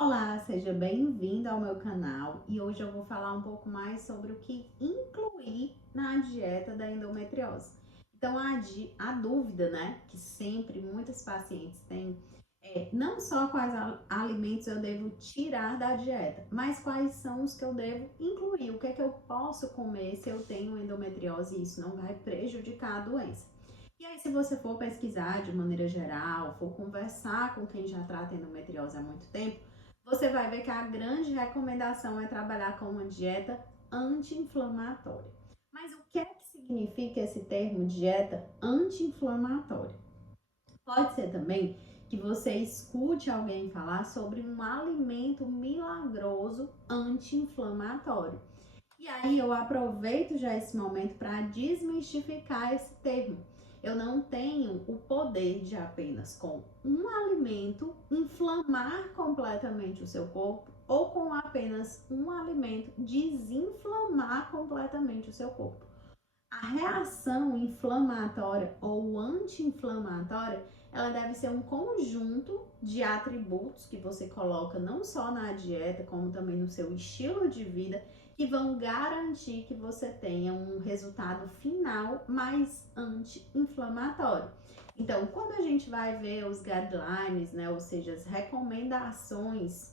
Olá, seja bem-vindo ao meu canal e hoje eu vou falar um pouco mais sobre o que incluir na dieta da endometriose. Então, a dúvida, né, que sempre muitos pacientes têm é não só quais alimentos eu devo tirar da dieta, mas quais são os que eu devo incluir, o que é que eu posso comer se eu tenho endometriose e isso não vai prejudicar a doença. E aí, se você for pesquisar de maneira geral, for conversar com quem já trata endometriose há muito tempo, você vai ver que a grande recomendação é trabalhar com uma dieta anti-inflamatória. Mas o que é que significa esse termo dieta anti-inflamatória? Pode ser também que você escute alguém falar sobre um alimento milagroso anti-inflamatório. E aí eu aproveito já esse momento para desmistificar esse termo. Eu não tenho o poder de apenas com um alimento inflamar completamente o seu corpo ou com apenas um alimento desinflamar completamente o seu corpo. A reação inflamatória ou anti-inflamatória, ela deve ser um conjunto de atributos que você coloca não só na dieta, como também no seu estilo de vida, que vão garantir que você tenha um resultado final mais anti-inflamatório. Então, quando a gente vai ver os guidelines, né, ou seja, as recomendações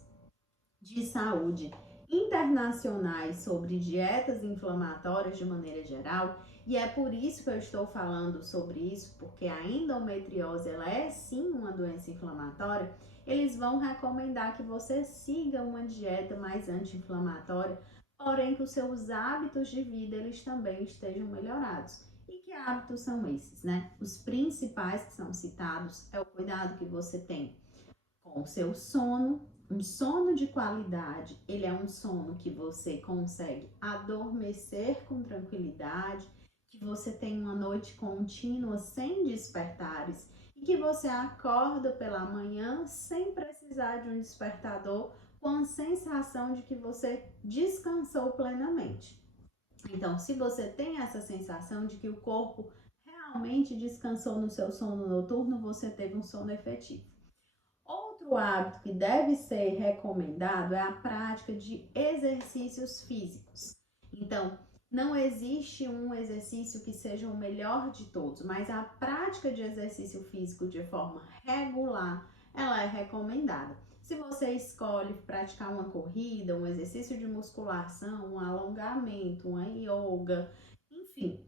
de saúde internacionais sobre dietas inflamatórias de maneira geral, e é por isso que eu estou falando sobre isso, porque a endometriose ela é sim uma doença inflamatória. Eles vão recomendar que você siga uma dieta mais anti-inflamatória, porém que os seus hábitos de vida eles também estejam melhorados. E que hábitos são esses, né? Os principais que são citados é o cuidado que você tem com o seu sono, um sono de qualidade. Ele é um sono que você consegue adormecer com tranquilidade, que você tem uma noite contínua sem despertares e que você acorda pela manhã sem precisar de um despertador, com a sensação de que você descansou plenamente. Então, se você tem essa sensação de que o corpo realmente descansou no seu sono noturno, você teve um sono efetivo. Outro hábito que deve ser recomendado é a prática de exercícios físicos. Então, não existe um exercício que seja o melhor de todos, mas a prática de exercício físico de forma regular, ela é recomendada. Se você escolhe praticar uma corrida, um exercício de musculação, um alongamento, uma yoga, enfim,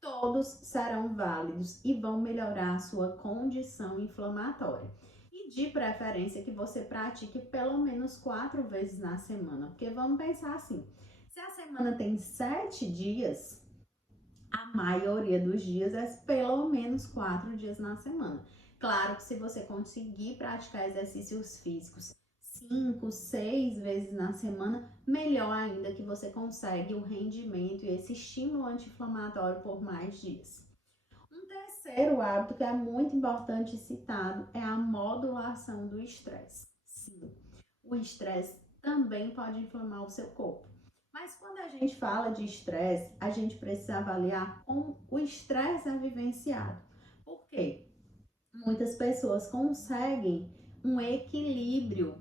todos serão válidos e vão melhorar a sua condição inflamatória. E de preferência que você pratique pelo menos 4 vezes na semana, porque vamos pensar assim, se a semana tem 7 dias, a maioria dos dias é pelo menos 4 dias na semana. Claro que se você conseguir praticar exercícios físicos 5, 6 vezes na semana, melhor ainda que você consegue o rendimento e esse estímulo anti-inflamatório por mais dias. Um terceiro hábito que é muito importante e citado é a modulação do estresse. Sim, o estresse também pode inflamar o seu corpo. Mas quando a gente fala de estresse, a gente precisa avaliar como o estresse é vivenciado. Por quê? Muitas pessoas conseguem um equilíbrio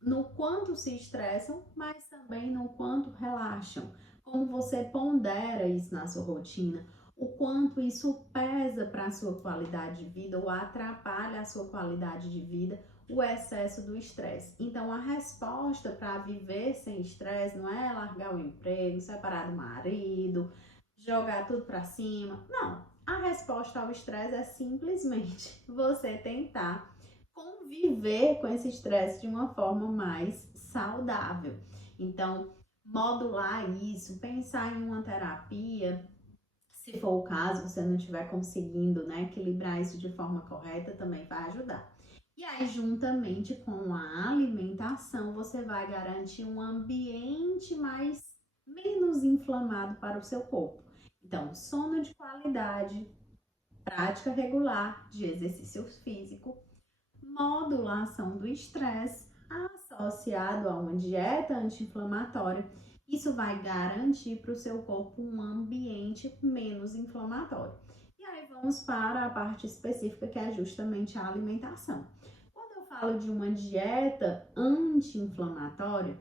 no quanto se estressam, mas também no quanto relaxam. Como você pondera isso na sua rotina, o quanto isso pesa para a sua qualidade de vida ou atrapalha a sua qualidade de vida, o excesso do estresse. Então, a resposta para viver sem estresse não é largar o emprego, separar do marido, jogar tudo para cima. Não. A resposta ao estresse é simplesmente você tentar conviver com esse estresse de uma forma mais saudável. Então, modular isso, pensar em uma terapia, se for o caso, você não estiver conseguindo, né, equilibrar isso de forma correta, também vai ajudar. E aí, juntamente com a alimentação, você vai garantir um ambiente menos inflamado para o seu corpo. Então, sono de qualidade, prática regular de exercício físico, modulação do estresse associado a uma dieta anti-inflamatória. Isso vai garantir para o seu corpo um ambiente menos inflamatório. E aí vamos para a parte específica que é justamente a alimentação. Quando eu falo de uma dieta anti-inflamatória,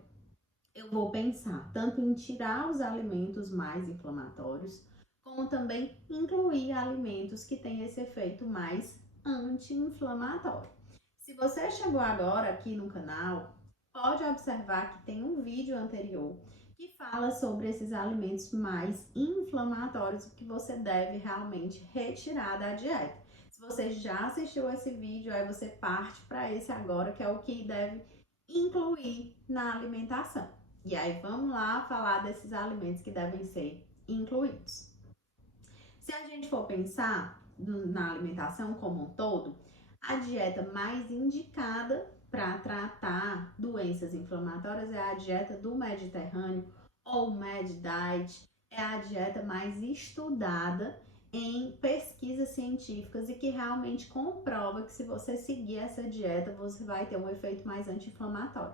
eu vou pensar tanto em tirar os alimentos mais inflamatórios, como também incluir alimentos que têm esse efeito mais anti-inflamatório. Se você chegou agora aqui no canal, pode observar que tem um vídeo anterior que fala sobre esses alimentos mais inflamatórios que você deve realmente retirar da dieta. Se você já assistiu esse vídeo, aí você parte para esse agora, que é o que deve incluir na alimentação. E aí vamos lá falar desses alimentos que devem ser incluídos. Se a gente for pensar na alimentação como um todo, a dieta mais indicada para tratar doenças inflamatórias é a dieta do Mediterrâneo ou Med Diet. É a dieta mais estudada em pesquisas científicas e que realmente comprova que se você seguir essa dieta, você vai ter um efeito mais anti-inflamatório.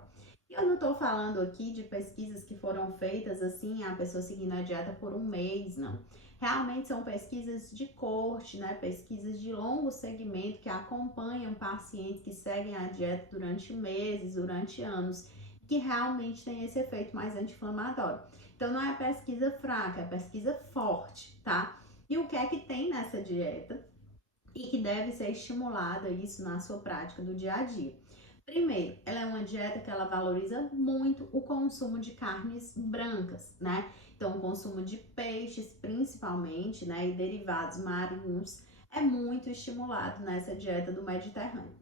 E eu não estou falando aqui de pesquisas que foram feitas assim, a pessoa seguindo a dieta por um mês, não. Realmente são pesquisas de corte, né? Pesquisas de longo segmento que acompanham pacientes que seguem a dieta durante meses, durante anos, que realmente tem esse efeito mais anti-inflamatório. Então não é pesquisa fraca, é pesquisa forte, tá? E o que é que tem nessa dieta e que deve ser estimulada isso na sua prática do dia a dia? Primeiro, ela é uma dieta que ela valoriza muito o consumo de carnes brancas, né? Então, o consumo de peixes, principalmente, né, e derivados marinhos, é muito estimulado nessa dieta do Mediterrâneo.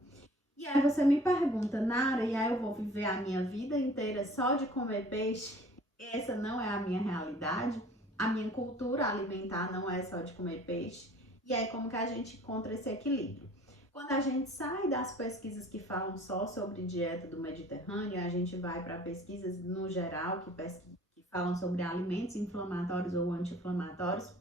E aí você me pergunta, Nara, e aí eu vou viver a minha vida inteira só de comer peixe? Essa não é a minha realidade. A minha cultura alimentar não é só de comer peixe. E aí como que a gente encontra esse equilíbrio? Quando a gente sai das pesquisas que falam só sobre dieta do Mediterrâneo, a gente vai para pesquisas no geral que falam sobre alimentos inflamatórios ou anti-inflamatórios,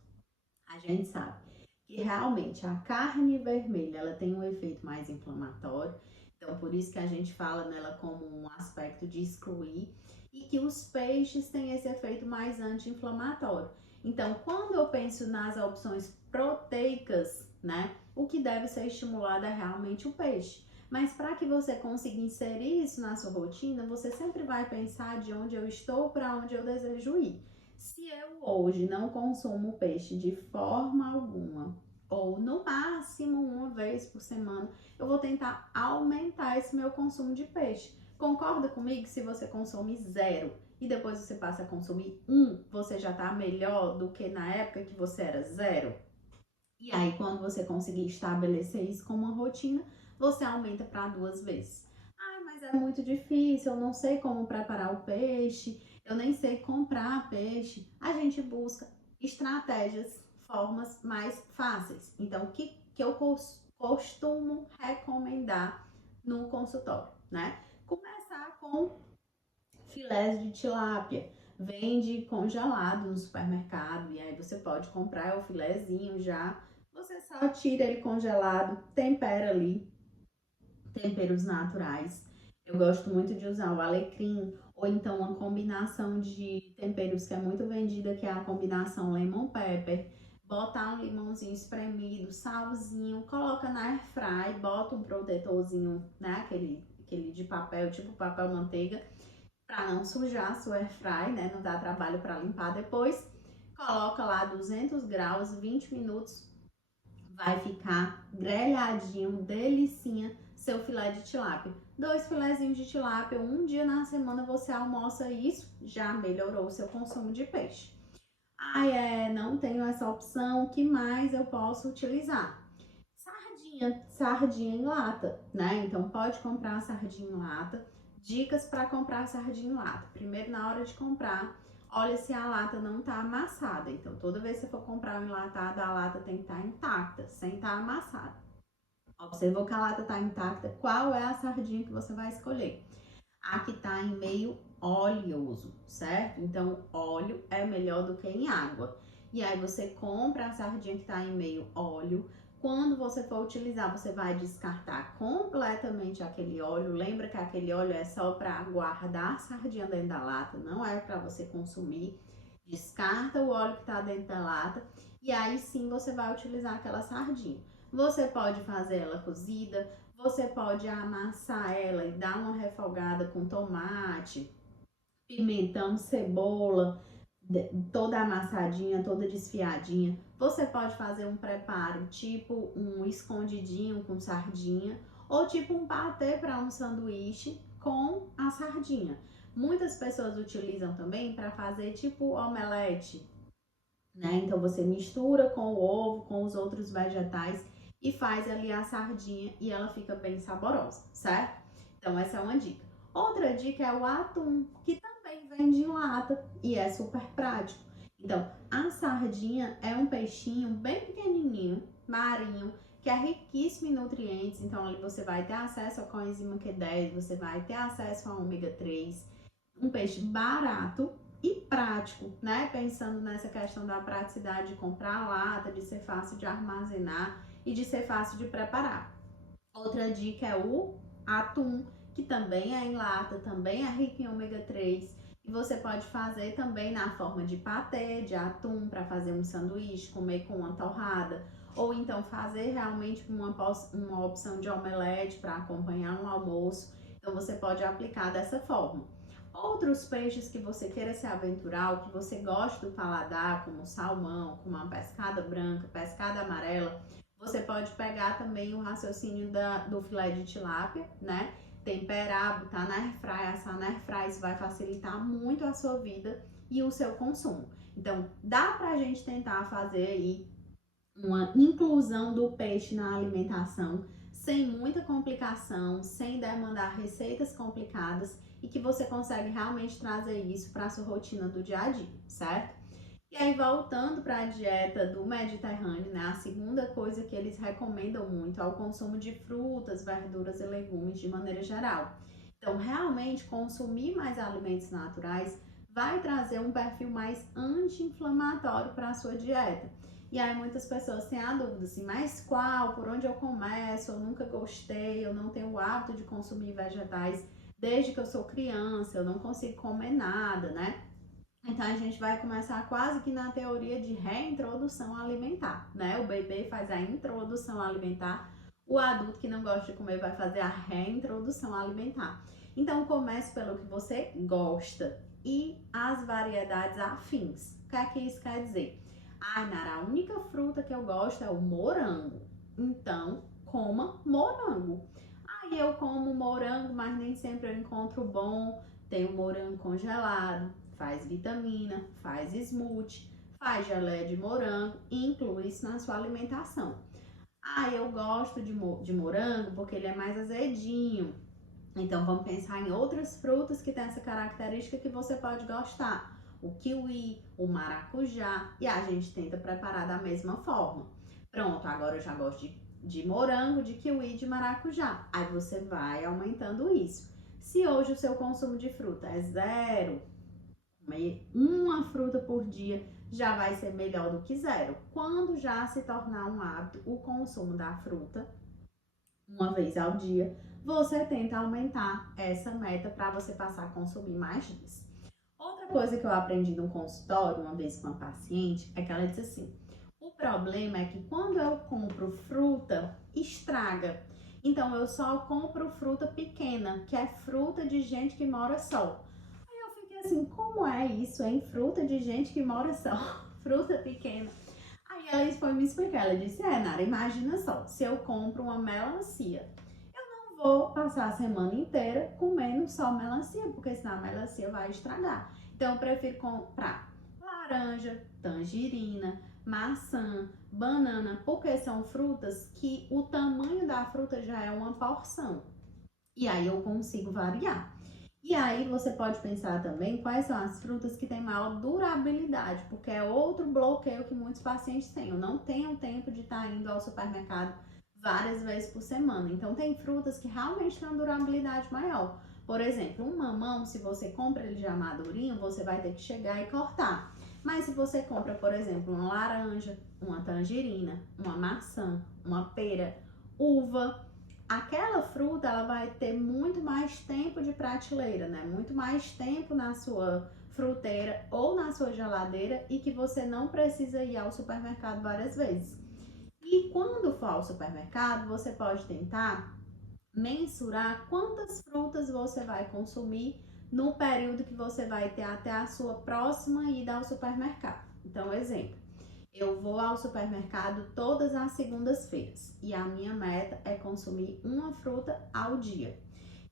a gente sabe que realmente a carne vermelha ela tem um efeito mais inflamatório, então por isso que a gente fala nela como um aspecto de excluir, e que os peixes têm esse efeito mais anti-inflamatório. Então, quando eu penso nas opções proteicas, né, o que deve ser estimulado é realmente o peixe. Mas para que você consiga inserir isso na sua rotina, você sempre vai pensar de onde eu estou para onde eu desejo ir. Se eu hoje não consumo peixe de forma alguma, ou no máximo uma vez por semana, eu vou tentar aumentar esse meu consumo de peixe. Concorda comigo? Se você consome 0 e depois você passa a consumir 1, você já está melhor do que na época que você era 0? E aí, quando você conseguir estabelecer isso como uma rotina, você aumenta para 2 vezes. Ah, mas é muito difícil, eu não sei como preparar o peixe, eu nem sei comprar peixe. A gente busca estratégias, formas mais fáceis. Então, o que eu costumo recomendar no consultório, né? Começar com filés de tilápia. Vende congelado no supermercado e aí você pode comprar o filézinho já. Você só tira ele congelado, tempera ali, temperos naturais. Eu gosto muito de usar o alecrim ou então uma combinação de temperos que é muito vendida, que é a combinação lemon pepper. Botar um limãozinho espremido, salzinho, coloca na air fry, bota um protetorzinho, né, aquele de papel, tipo papel manteiga, para não sujar a sua air fry, né, não dá trabalho para limpar depois. Coloca lá 200 graus, 20 minutos, vai ficar grelhadinho, delicinha, seu filé de tilápia. 2 filézinhos de tilápia, um dia na semana você almoça isso, já melhorou o seu consumo de peixe. Não tenho essa opção, o que mais eu posso utilizar? Sardinha em lata, né? Então pode comprar a sardinha em lata. Dicas para comprar sardinha em lata. Primeiro, na hora de comprar, olha se a lata não está amassada. Então, toda vez que você for comprar um enlatado, a lata tem que estar intacta, sem estar amassada. Observou que a lata está intacta, qual é a sardinha que você vai escolher? A que está em meio oleoso, certo? Então, óleo é melhor do que em água. E aí, você compra a sardinha que está em meio óleo. Quando você for utilizar, você vai descartar completamente aquele óleo. Lembra que aquele óleo é só para guardar a sardinha dentro da lata, não é para você consumir. Descarta o óleo que está dentro da lata e aí sim você vai utilizar aquela sardinha. Você pode fazer ela cozida, Você pode amassar ela e dar uma refogada com tomate, pimentão, cebola, toda amassadinha, toda desfiadinha. Você pode fazer um preparo tipo um escondidinho com sardinha ou tipo um patê para um sanduíche com a sardinha. Muitas pessoas utilizam também para fazer tipo omelete, né? Então você mistura com o ovo, com os outros vegetais e faz ali a sardinha e ela fica bem saborosa, certo? Então essa é uma dica. Outra dica é o atum, que também vende em lata e é super prático. Então, a sardinha é um peixinho bem pequenininho, marinho, que é riquíssimo em nutrientes. Então, ali você vai ter acesso a coenzima Q10, você vai ter acesso a ômega 3, um peixe barato e prático, né? Pensando nessa questão da praticidade de comprar a lata, de ser fácil de armazenar e de ser fácil de preparar. Outra dica é o atum, que também é em lata, também é rico em ômega 3. E você pode fazer também na forma de patê de atum para fazer um sanduíche, comer com uma torrada. Ou então fazer realmente uma opção de omelete para acompanhar um almoço. Então você pode aplicar dessa forma. Outros peixes que você queira se aventurar, ou que você gosta do paladar, como salmão, como a pescada branca, pescada amarela, você pode pegar também o raciocínio do filé de tilápia, né? Temperar, botar na airfryer, assar na airfryer, isso vai facilitar muito a sua vida e o seu consumo. Então, dá pra gente tentar fazer aí uma inclusão do peixe na alimentação sem muita complicação, sem demandar receitas complicadas e que você consegue realmente trazer isso para a sua rotina do dia a dia, certo? E aí, voltando para a dieta do Mediterrâneo, né? A segunda coisa que eles recomendam muito é o consumo de frutas, verduras e legumes de maneira geral. Então, realmente, consumir mais alimentos naturais vai trazer um perfil mais anti-inflamatório para a sua dieta. E aí, muitas pessoas têm a dúvida assim, mas qual? Por onde eu começo? Eu nunca gostei, eu não tenho o hábito de consumir vegetais desde que eu sou criança, eu não consigo comer nada, né? Então a gente vai começar quase que na teoria de reintrodução alimentar, né? O bebê faz a introdução alimentar, o adulto que não gosta de comer vai fazer a reintrodução alimentar. Então comece pelo que você gosta e as variedades afins. O que é que isso quer dizer? Ai, Nara, a única fruta que eu gosto é o morango. Então coma morango. Aí eu como morango, mas nem sempre eu encontro bom. Tem o morango congelado, faz vitamina, faz smoothie, faz geleia de morango e inclui isso na sua alimentação. Ah, eu gosto de morango porque ele é mais azedinho. Então vamos pensar em outras frutas que têm essa característica que você pode gostar. O kiwi, o maracujá, e a gente tenta preparar da mesma forma. Pronto, agora eu já gosto de morango, de kiwi, de maracujá. Aí você vai aumentando isso. Se hoje o seu consumo de fruta é zero, comer uma fruta por dia já vai ser melhor do que zero. Quando já se tornar um hábito o consumo da fruta, uma vez ao dia, você tenta aumentar essa meta para você passar a consumir mais dias. Outra coisa que eu aprendi no consultório, uma vez com uma paciente, é que ela disse assim: o problema é que quando eu compro fruta, estraga. Então eu só compro fruta pequena, que é fruta de gente que mora só. Aí eu fiquei assim, como é isso, hein? Fruta de gente que mora só, fruta pequena. Aí ela foi me explicar, ela disse, Nara, imagina só, se eu compro uma melancia, eu não vou passar a semana inteira comendo só melancia, porque senão a melancia vai estragar. Então eu prefiro comprar laranja, tangerina, maçã, banana, porque são frutas que o tamanho da fruta já é uma porção. E aí eu consigo variar. E aí você pode pensar também quais são as frutas que têm maior durabilidade, porque é outro bloqueio que muitos pacientes têm. Eu não tenho tempo de estar indo ao supermercado várias vezes por semana. Então tem frutas que realmente têm uma durabilidade maior. Por exemplo, um mamão, se você compra ele já madurinho, você vai ter que chegar e cortar. Mas se você compra, por exemplo, uma laranja, uma tangerina, uma maçã, uma pera, uva, aquela fruta ela vai ter muito mais tempo de prateleira, né? Muito mais tempo na sua fruteira ou na sua geladeira e que você não precisa ir ao supermercado várias vezes. E quando for ao supermercado, você pode tentar mensurar quantas frutas você vai consumir no período que você vai ter até a sua próxima ida ao supermercado. Então, exemplo, eu vou ao supermercado todas as segundas-feiras e a minha meta é consumir uma fruta ao dia.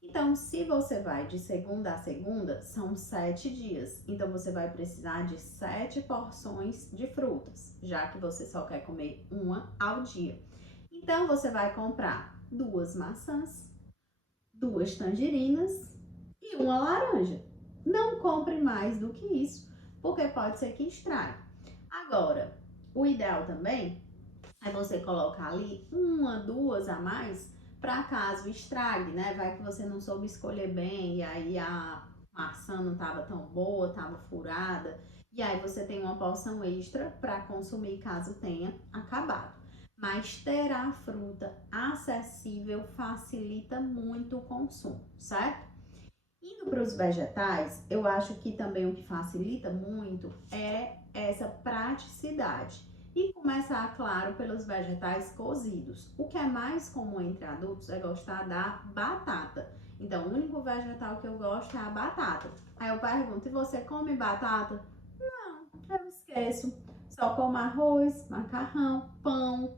Então, se você vai de segunda a segunda, são 7 dias. Então, você vai precisar de 7 porções de frutas, já que você só quer comer uma ao dia. Então, você vai comprar 2 maçãs, 2 tangerinas e uma laranja. Não compre mais do que isso, porque pode ser que estrague. Agora, o ideal também é você colocar ali uma, duas a mais para caso estrague, né? Vai que você não soube escolher bem e aí a maçã não estava tão boa, estava furada, e aí você tem uma porção extra para consumir caso tenha acabado. Mas ter a fruta acessível facilita muito o consumo, certo? Indo para os vegetais, eu acho que também o que facilita muito é essa praticidade. E começar, claro, pelos vegetais cozidos. O que é mais comum entre adultos é gostar da batata. Então, o único vegetal que eu gosto é a batata. Aí eu pergunto, e você come batata? Não, eu esqueço. Só como arroz, macarrão, pão.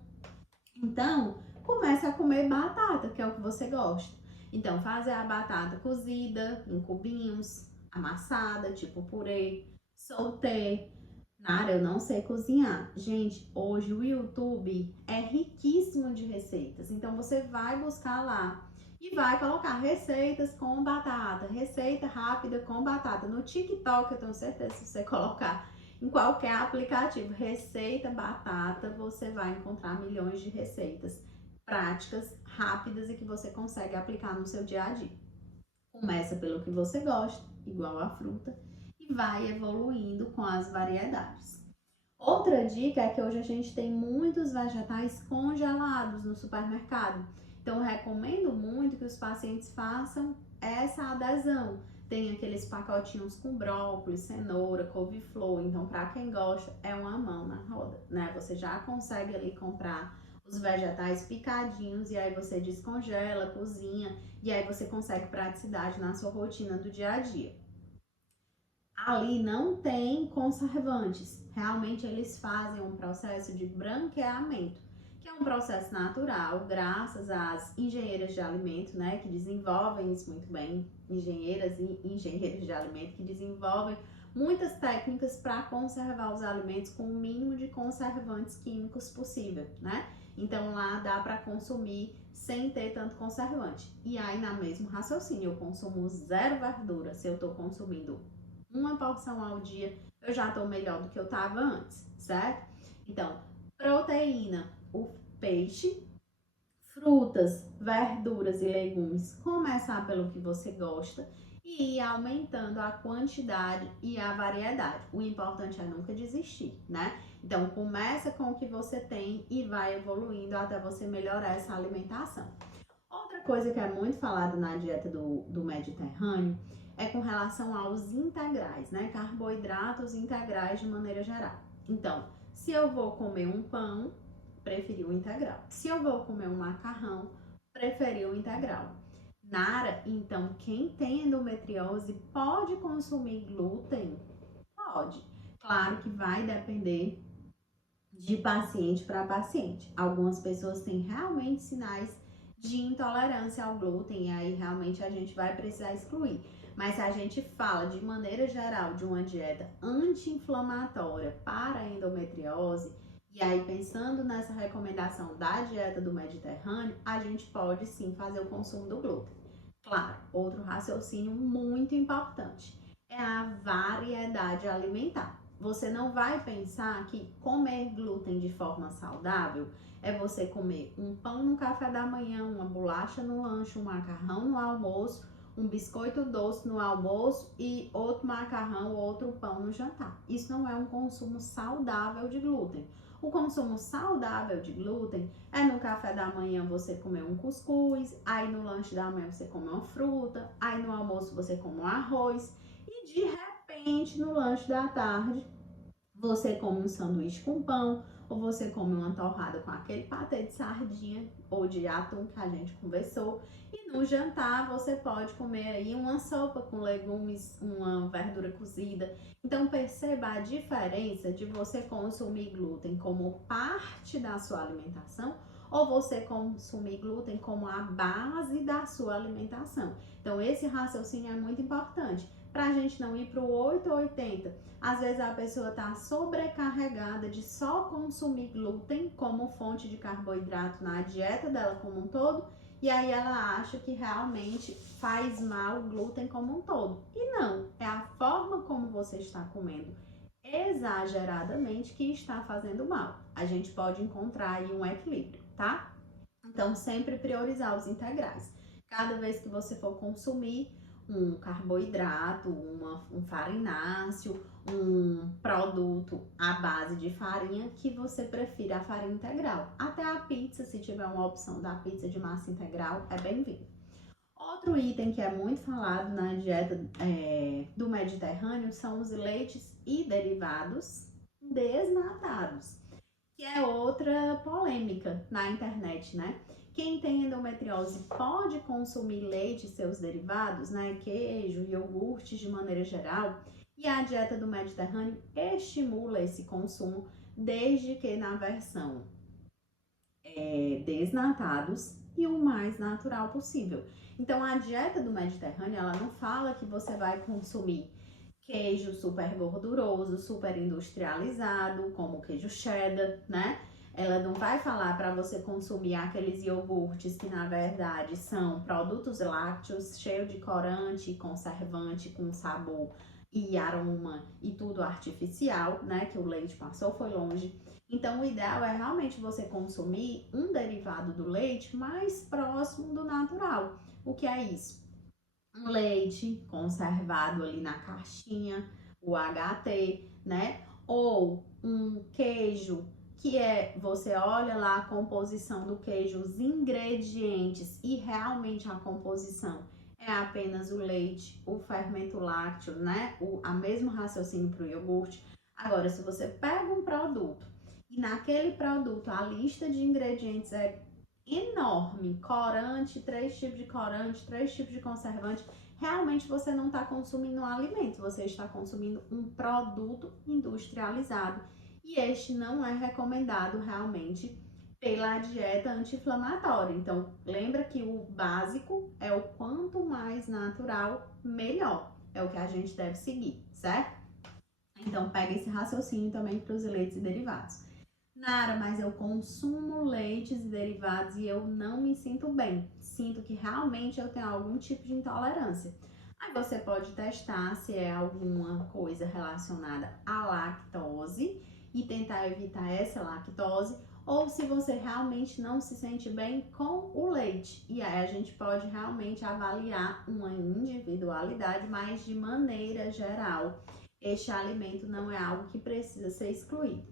Então, comece a comer batata, que é o que você gosta. Então, fazer a batata cozida em cubinhos, amassada, tipo purê, sauté. Nara, eu não sei cozinhar. Gente, hoje o YouTube é riquíssimo de receitas. Então, você vai buscar lá e vai colocar receitas com batata, receita rápida com batata. No TikTok, eu tenho certeza, se você colocar em qualquer aplicativo, receita batata, você vai encontrar milhões de receitas práticas, rápidas e que você consegue aplicar no seu dia a dia. Começa pelo que você gosta, igual a fruta, e vai evoluindo com as variedades. Outra dica é que hoje a gente tem muitos vegetais congelados no supermercado. Então, eu recomendo muito que os pacientes façam essa adesão. Tem aqueles pacotinhos com brócolis, cenoura, couve-flor. Então, para quem gosta, é uma mão na roda, né? Você já consegue ali comprar os vegetais picadinhos e aí você descongela, cozinha e aí você consegue praticidade na sua rotina do dia a dia. Ali não tem conservantes, realmente eles fazem um processo de branqueamento, que é um processo natural, graças às engenheiras de alimento, né, que desenvolvem isso muito bem, engenheiras e engenheiros de alimento que desenvolvem muitas técnicas para conservar os alimentos com o mínimo de conservantes químicos possível, né? Então lá dá para consumir sem ter tanto conservante. E aí na mesmo raciocínio, eu consumo zero verdura se eu estou consumindo uma porção ao dia, eu já estou melhor do que eu estava antes, certo? Então, proteína, o peixe, frutas, verduras e legumes, começar pelo que você gosta e ir aumentando a quantidade e a variedade. O importante é nunca desistir, né? Então, começa com o que você tem e vai evoluindo até você melhorar essa alimentação. Outra coisa que é muito falada na dieta do Mediterrâneo é com relação aos integrais, né? Carboidratos integrais de maneira geral. Então, se eu vou comer um pão, preferi o integral. Se eu vou comer um macarrão, preferi o integral. Nara, então, quem tem endometriose pode consumir glúten? Pode. Claro que vai depender de paciente para paciente. Algumas pessoas têm realmente sinais de intolerância ao glúten e aí realmente a gente vai precisar excluir. Mas se a gente fala de maneira geral de uma dieta anti-inflamatória para a endometriose, e aí pensando nessa recomendação da dieta do Mediterrâneo, a gente pode sim fazer o consumo do glúten. Claro, outro raciocínio muito importante é a variedade alimentar. Você não vai pensar que comer glúten de forma saudável é você comer um pão no café da manhã, uma bolacha no lanche, um macarrão no almoço, um biscoito doce no almoço e outro macarrão, outro pão no jantar. Isso não é um consumo saudável de glúten. O consumo saudável de glúten é no café da manhã você comer um cuscuz, aí no lanche da manhã você comer uma fruta, aí no almoço você come um arroz e de repente no lanche da tarde você come um sanduíche com pão ou você come uma torrada com aquele patê de sardinha ou de atum que a gente conversou. E no jantar você pode comer aí uma sopa com legumes, uma verdura cozida. Então perceba a diferença de você consumir glúten como parte da sua alimentação ou você consumir glúten como a base da sua alimentação. Então esse raciocínio é muito importante para a gente não ir para o 8 ou 80. Às vezes a pessoa está sobrecarregada de só consumir glúten como fonte de carboidrato na dieta dela como um todo, e aí ela acha que realmente faz mal o glúten como um todo. E não, é a forma como você está comendo exageradamente que está fazendo mal. A gente pode encontrar aí um equilíbrio, tá? Então sempre priorizar os integrais. Cada vez que você for consumir um carboidrato, um farináceo, um produto à base de farinha, que você prefira a farinha integral. Até a pizza, se tiver uma opção da pizza de massa integral, é bem-vindo. Outro item que é muito falado na dieta do Mediterrâneo são os leites e derivados desnatados, que é outra polêmica na internet, né? Quem tem endometriose pode consumir leite e seus derivados, né? Queijo, iogurtes de maneira geral. E a dieta do Mediterrâneo estimula esse consumo, desde que na versão desnatados e o mais natural possível. Então a dieta do Mediterrâneo, ela não fala que você vai consumir queijo super gorduroso, super industrializado, como o queijo cheddar, né? Ela não vai falar para você consumir aqueles iogurtes que na verdade são produtos lácteos cheios de corante, conservante, com sabor e aroma e tudo artificial, né? Que o leite passou, foi longe. Então o ideal é realmente você consumir um derivado do leite mais próximo do natural. O que é isso? Um leite conservado ali na caixinha, o HT, né? Ou um queijo que você olha lá a composição do queijo, os ingredientes e realmente a composição é apenas o leite, o fermento lácteo, né? A mesmo raciocínio para o iogurte. Agora, se você pega um produto e naquele produto a lista de ingredientes é enorme, corante, 3 tipos de corante, 3 tipos de conservante, realmente você não está consumindo um alimento, você está consumindo um produto industrializado. E este não é recomendado realmente pela dieta anti-inflamatória. Então, lembra que o básico é o quanto mais natural, melhor. É o que a gente deve seguir, certo? Então, pega esse raciocínio também para os leites e derivados. Nara, mas eu consumo leites e derivados e eu não me sinto bem. Sinto que realmente eu tenho algum tipo de intolerância. Aí você pode testar se é alguma coisa relacionada à lactose e tentar evitar essa lactose, ou se você realmente não se sente bem com o leite. E aí a gente pode realmente avaliar uma individualidade, mas de maneira geral, este alimento não é algo que precisa ser excluído.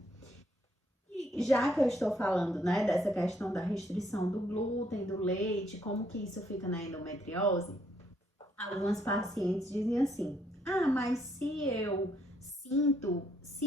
E já que eu estou falando, né, dessa questão da restrição do glúten, do leite, como que isso fica na endometriose, algumas pacientes dizem assim: ah, mas se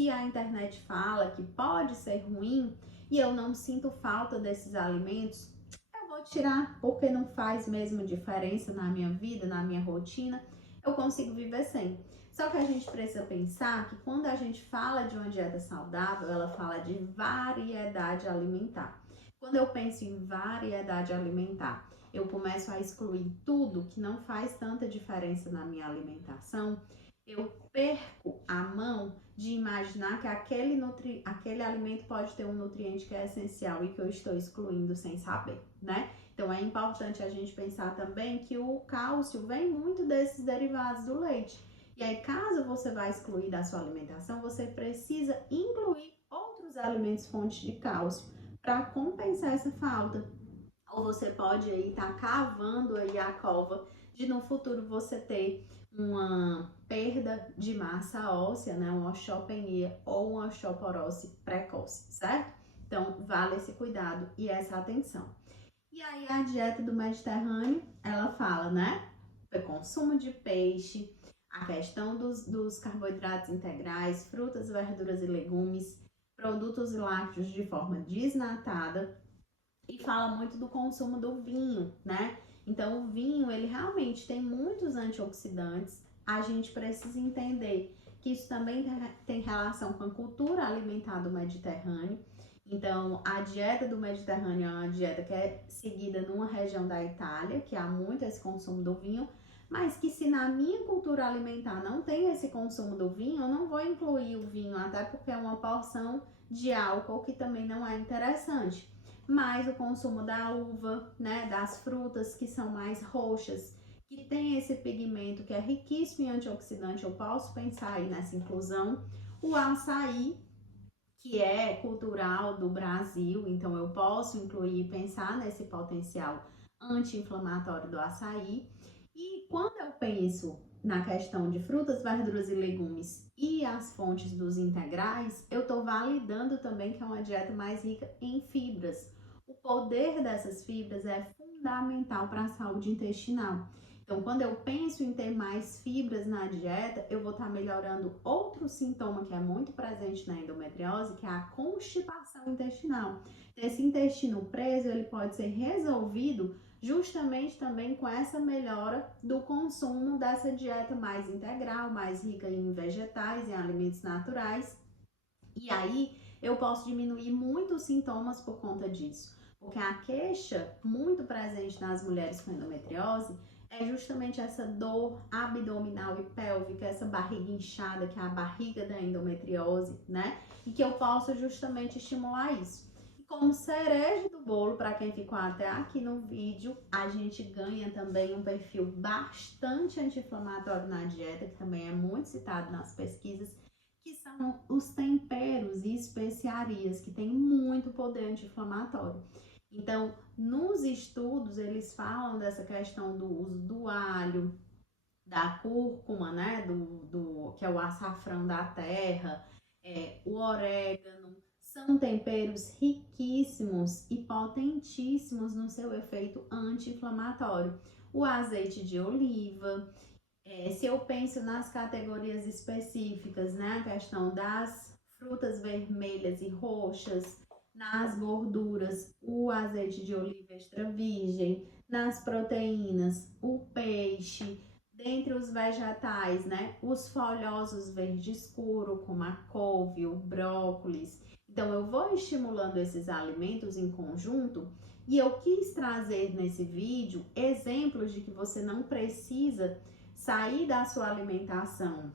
a internet fala que pode ser ruim e eu não sinto falta desses alimentos, eu vou tirar porque não faz mesmo diferença na minha vida, na minha rotina, eu consigo viver sem. Só que a gente precisa pensar que quando a gente fala de uma dieta saudável, ela fala de variedade alimentar. Quando eu penso em variedade alimentar, eu começo a excluir tudo que não faz tanta diferença na minha alimentação, eu perco a mão de imaginar que aquele alimento pode ter um nutriente que é essencial e que eu estou excluindo sem saber, né? Então é importante a gente pensar também que o cálcio vem muito desses derivados do leite. E aí, caso você vá excluir da sua alimentação, você precisa incluir outros alimentos fontes de cálcio para compensar essa falta. Ou você pode aí estar cavando aí a cova de no futuro você ter uma perda de massa óssea, né, uma osteopenia ou uma osteoporose precoce, certo? Então, vale esse cuidado e essa atenção. E aí a dieta do Mediterrâneo, ela fala, né, o consumo de peixe, a questão dos carboidratos integrais, frutas, verduras e legumes, produtos lácteos de forma desnatada e fala muito do consumo do vinho, né? Então, o vinho, ele realmente tem muitos antioxidantes. A gente precisa entender que isso também tem relação com a cultura alimentar do Mediterrâneo. Então, a dieta do Mediterrâneo é uma dieta que é seguida numa região da Itália, que há muito esse consumo do vinho, mas que se na minha cultura alimentar não tem esse consumo do vinho, eu não vou incluir o vinho, até porque é uma porção de álcool que também não é interessante. Mas o consumo da uva, né, das frutas que são mais roxas, que tem esse pigmento que é riquíssimo em antioxidante, eu posso pensar aí nessa inclusão. O açaí, que é cultural do Brasil, então eu posso incluir e pensar nesse potencial anti-inflamatório do açaí. E quando eu penso na questão de frutas, verduras e legumes e as fontes dos integrais, eu estou validando também que é uma dieta mais rica em fibras. O poder dessas fibras é fundamental para a saúde intestinal. Então, quando eu penso em ter mais fibras na dieta, eu vou estar melhorando outro sintoma que é muito presente na endometriose, que é a constipação intestinal. Esse intestino preso, ele pode ser resolvido justamente também com essa melhora do consumo dessa dieta mais integral, mais rica em vegetais, em alimentos naturais. E aí, eu posso diminuir muitos sintomas por conta disso. Porque a queixa muito presente nas mulheres com endometriose é justamente essa dor abdominal e pélvica, essa barriga inchada, que é a barriga da endometriose, né? E que eu posso justamente estimular isso. E como cereja do bolo, para quem ficou até aqui no vídeo, a gente ganha também um perfil bastante anti-inflamatório na dieta, que também é muito citado nas pesquisas, que são os temperos e especiarias, que têm muito poder anti-inflamatório. Então, nos estudos, eles falam dessa questão do uso do alho, da cúrcuma, né, que é o açafrão da terra, o orégano, são temperos riquíssimos e potentíssimos no seu efeito anti-inflamatório. O azeite de oliva, se eu penso nas categorias específicas, né, a questão das frutas vermelhas e roxas, nas gorduras, o azeite de oliva extra virgem, nas proteínas, o peixe, dentre os vegetais, né, os folhosos verde escuro, como a couve, o brócolis. Então, eu vou estimulando esses alimentos em conjunto e eu quis trazer nesse vídeo exemplos de que você não precisa sair da sua alimentação,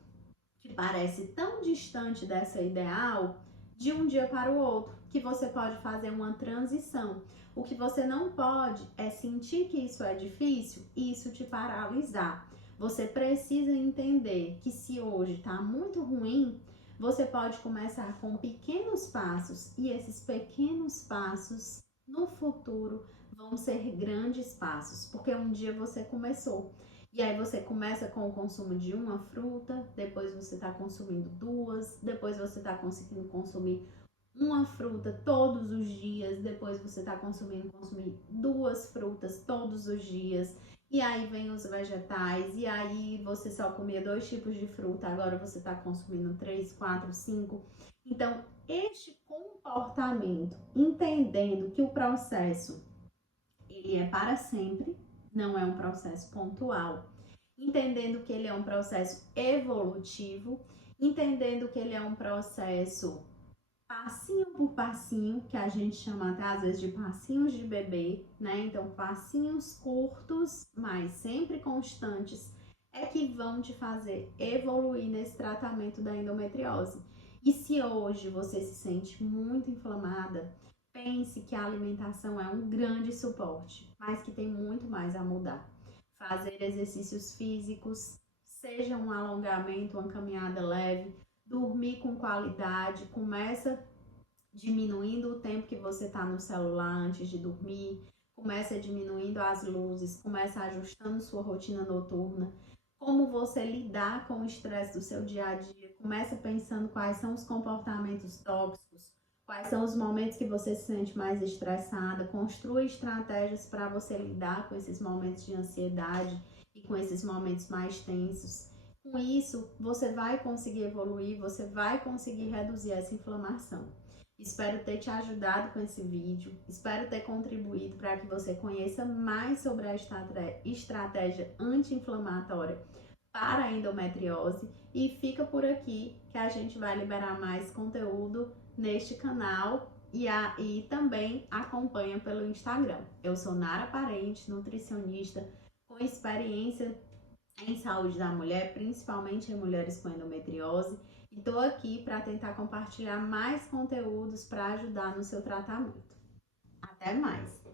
que parece tão distante dessa ideal, de um dia para o outro, que você pode fazer uma transição. O que você não pode é sentir que isso é difícil e isso te paralisar. Você precisa entender que se hoje está muito ruim, você pode começar com pequenos passos e esses pequenos passos no futuro vão ser grandes passos, porque um dia você começou. E aí você começa com o consumo de uma fruta, depois você está consumindo duas, depois você está conseguindo consumir uma fruta todos os dias, depois você está consumir duas frutas todos os dias, e aí vem os vegetais, e aí você só comia 2 tipos de fruta, agora você está consumindo 3, 4, 5. Então, este comportamento, entendendo que o processo ele é para sempre, não é um processo pontual, entendendo que ele é um processo evolutivo, entendendo que ele é um processo passinho por passinho, que a gente chama até às vezes de passinhos de bebê, né? Então, passinhos curtos, mas sempre constantes, é que vão te fazer evoluir nesse tratamento da endometriose. E se hoje você se sente muito inflamada, pense que a alimentação é um grande suporte, mas que tem muito mais a mudar. Fazer exercícios físicos, seja um alongamento, uma caminhada leve, dormir com qualidade, começa diminuindo o tempo que você está no celular antes de dormir, começa diminuindo as luzes, começa ajustando sua rotina noturna, como você lidar com o estresse do seu dia a dia, começa pensando quais são os comportamentos tóxicos, quais são os momentos que você se sente mais estressada, construa estratégias para você lidar com esses momentos de ansiedade e com esses momentos mais tensos. Com isso, você vai conseguir evoluir, você vai conseguir reduzir essa inflamação. Espero ter te ajudado com esse vídeo, espero ter contribuído para que você conheça mais sobre a estratégia anti-inflamatória para a endometriose e fica por aqui que a gente vai liberar mais conteúdo neste canal e também acompanha pelo Instagram. Eu sou Nara Parente, nutricionista com experiência em saúde da mulher, principalmente em mulheres com endometriose, e estou aqui para tentar compartilhar mais conteúdos para ajudar no seu tratamento. Até mais!